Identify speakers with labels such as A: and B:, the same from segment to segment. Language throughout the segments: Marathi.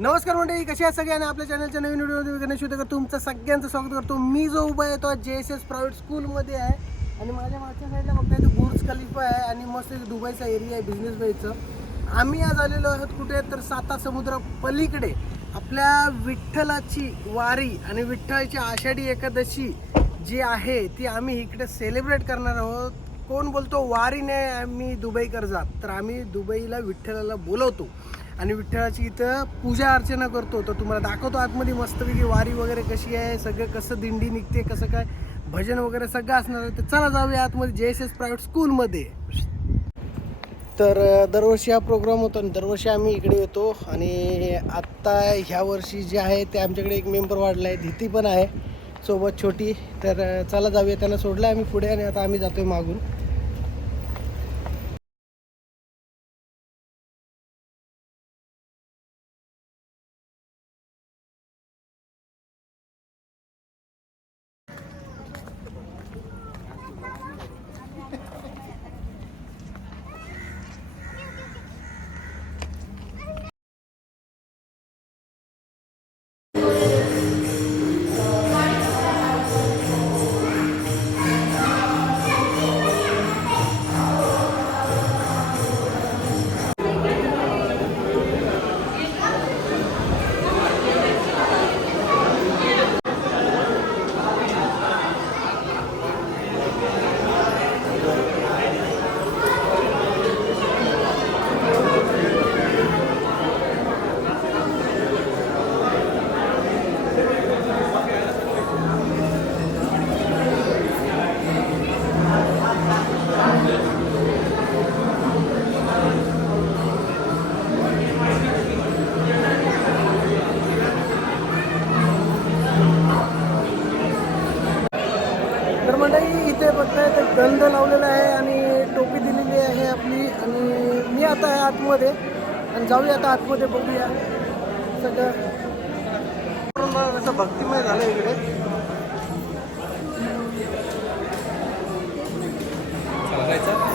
A: नमस्कार मंडळी कशी आहे सगळ्यांना? आपल्या चॅनलच्या नवीन व्हिडिओमध्ये मी गणेश उद्योगर तुमचं सगळ्यांचं स्वागत करतो. मी जो उभा आहे तो जे एस एस प्रायव्हेट स्कूलमध्ये आहे. आणि माझ्या मागच्या साईडला बघताय तो बुर्ज खलिफा आहे आणि मस्त दुबईचा एरिया आहे बिझनेस बाईचं आम्ही आज आलेलो आहोत कुठे तर साता समुद्र पलीकडे. आपल्या विठ्ठलाची वारी आणि विठ्ठलाची आषाढी एकादशी जी आहे ती आम्ही इकडे सेलिब्रेट करणार आहोत. कोण बोलतो? वारीने आम्ही दुबईकर जात. तर आम्ही दुबईला विठ्ठलाला बोलवतो. आणि विठ्ठलाची इथं पूजा अर्चना करतो. तर तुम्हाला दाखवतो आतमध्ये मस्तपैकी वारी वगैरे कशी आहे सगळं कसं दिंडी निघते कसं काय भजन वगैरे सगळं असणार आहे. तर चला जाऊया आतमध्ये जे एस एस प्रायव्हेट स्कूलमध्ये तर दरवर्षी हा प्रोग्राम होतो आणि दरवर्षी आम्ही इकडे येतो. आणि आत्ता ह्या वर्षी जे आहे ते आमच्याकडे एक मेंबर वाढला आहे धीती पण आहे. सोबत छोटी. तर चला जाऊया त्यांना सोडलं आम्ही पुढे आणि आता आम्ही जातो आहे मागून. आता आहे आतमध्ये. आणि जाऊया आता आतमध्ये बघूया. सगळं. असं भक्तिमय झालं इकडे. मिनी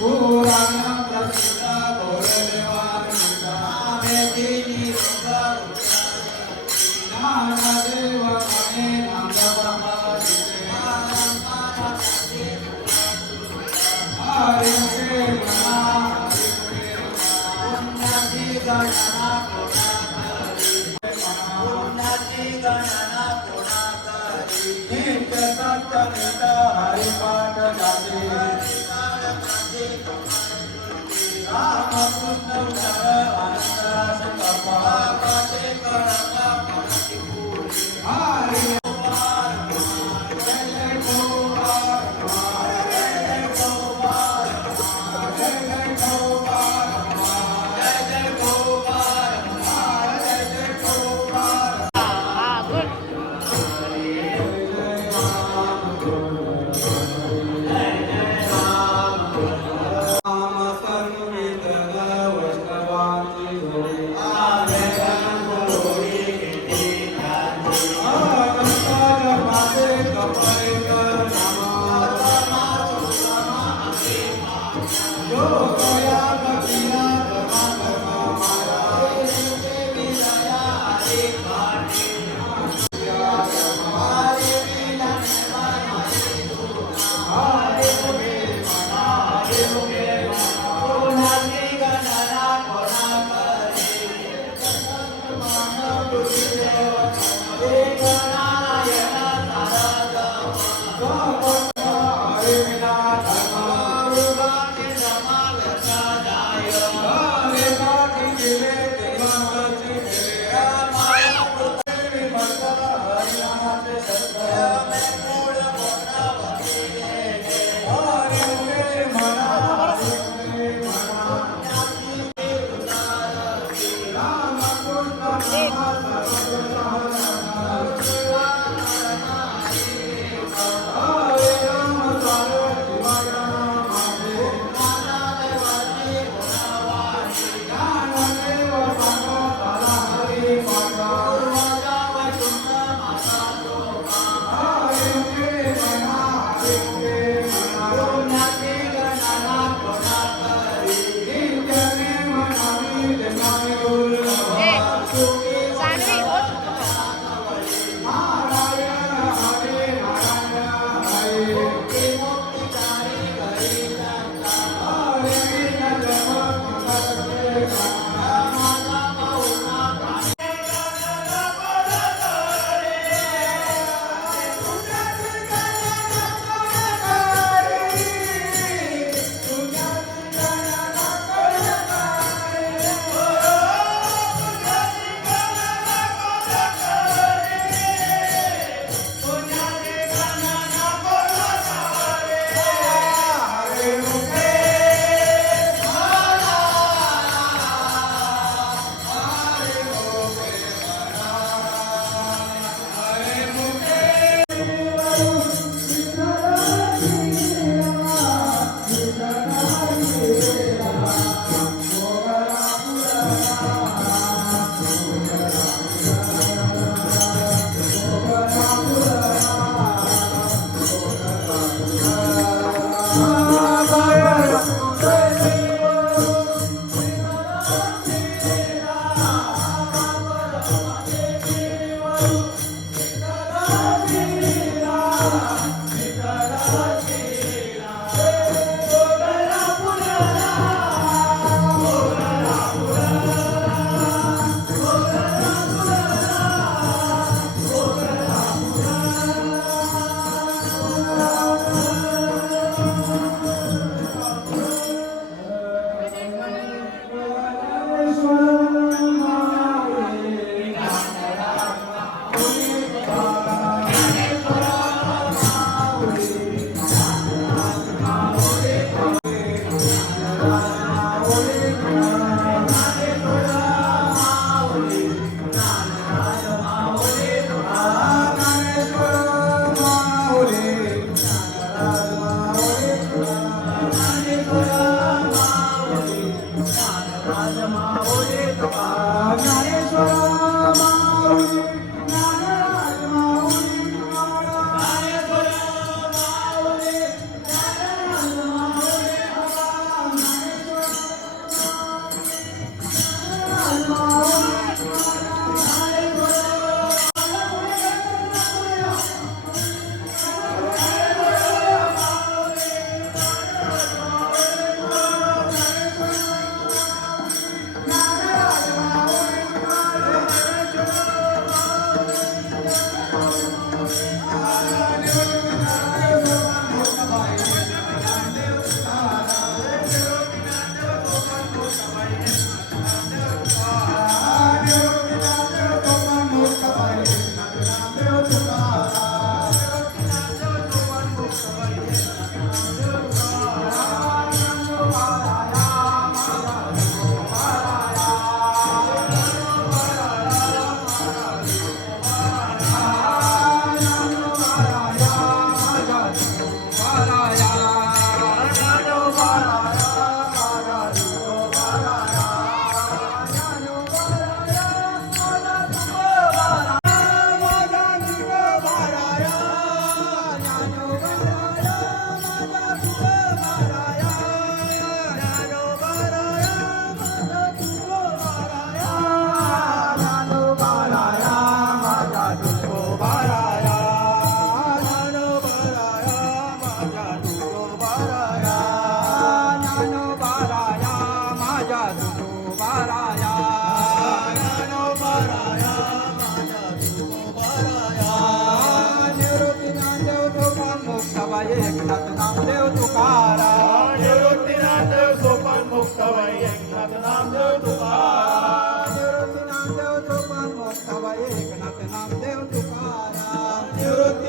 B: oh Anam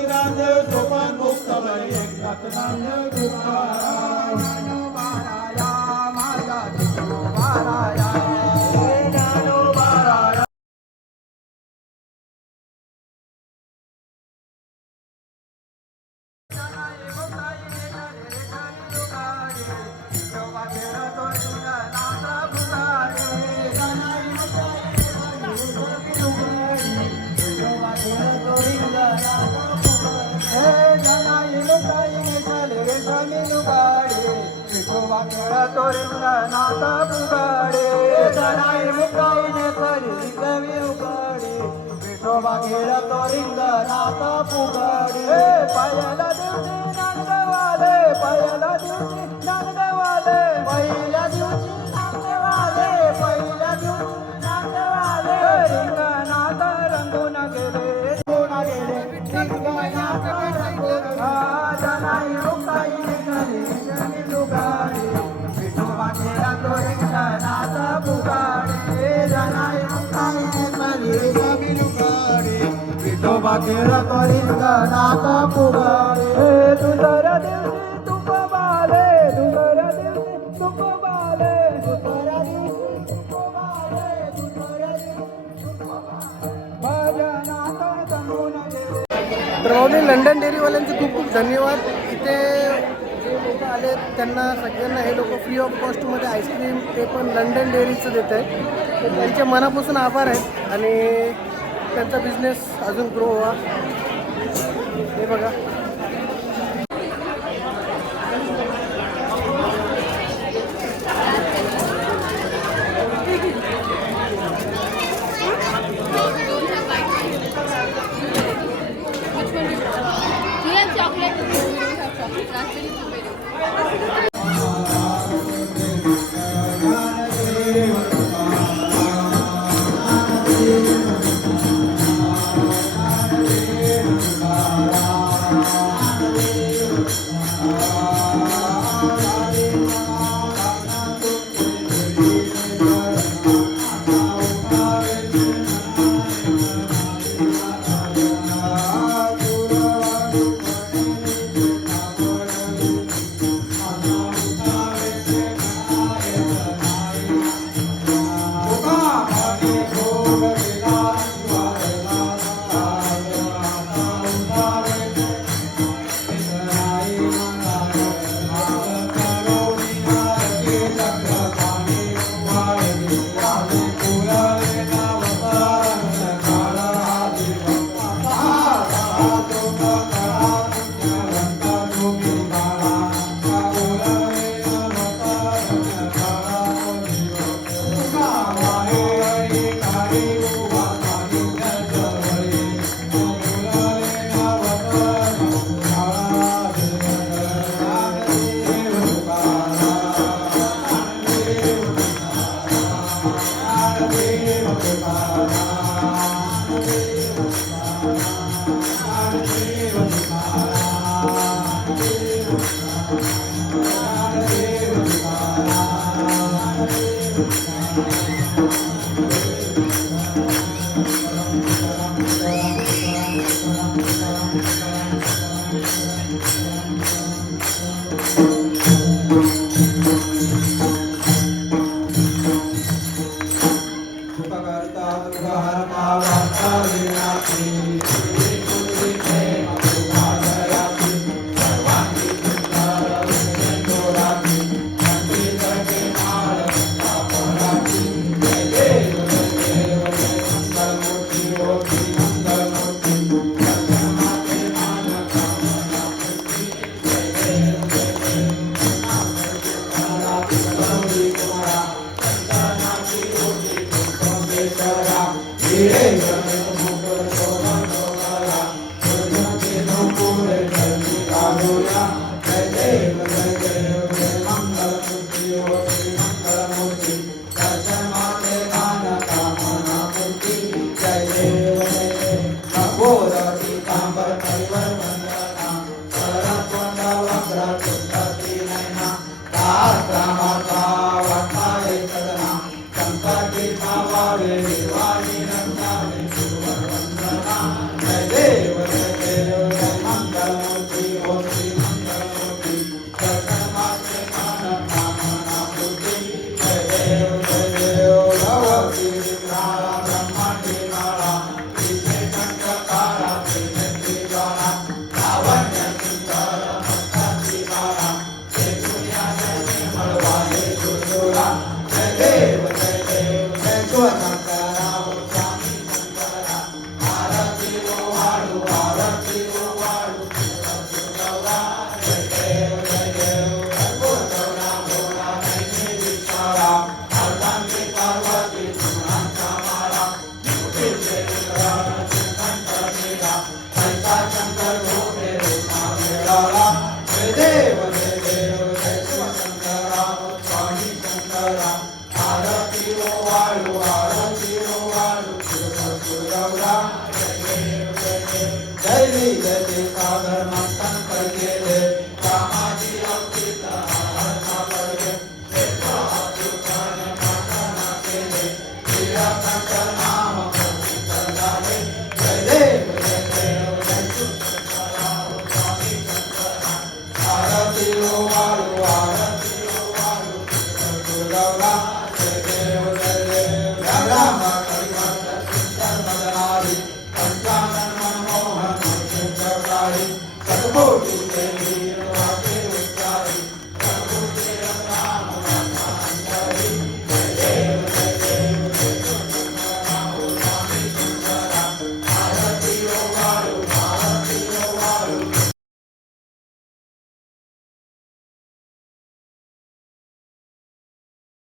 B: नामदेव
C: सोपान मुक्ताबाई एकनाथ नामदेव तुकाराम.
B: नाता पुगाडे जनाई मुकाईने तरी कवी उगाडे विठोबा गेला तो नाता पुगाडे पायाला दिवशी नांदवाले पायाला दिवशी नांदवाले पहिल्या दिवशी नांदवाले पहिल्या दिवशी नांदवाले रिंग नाता रंगून गेले रंगून तर
A: लंडन डेअरीवाल्यांचे खूप खूप धन्यवाद. इथे जे लोक आले त्यांना सगळ्यांना हे लोक फ्री ऑफ कॉस्टमध्ये आईस्क्रीम ते पण लंडन डेअरीचं देत आहे तर त्यांचे मनापासून आभार आहेत आणि त्यांचा बिझनेस अजून ग्रो व्हा हे बघा.
D: Thank you.
B: Maria Magdalena.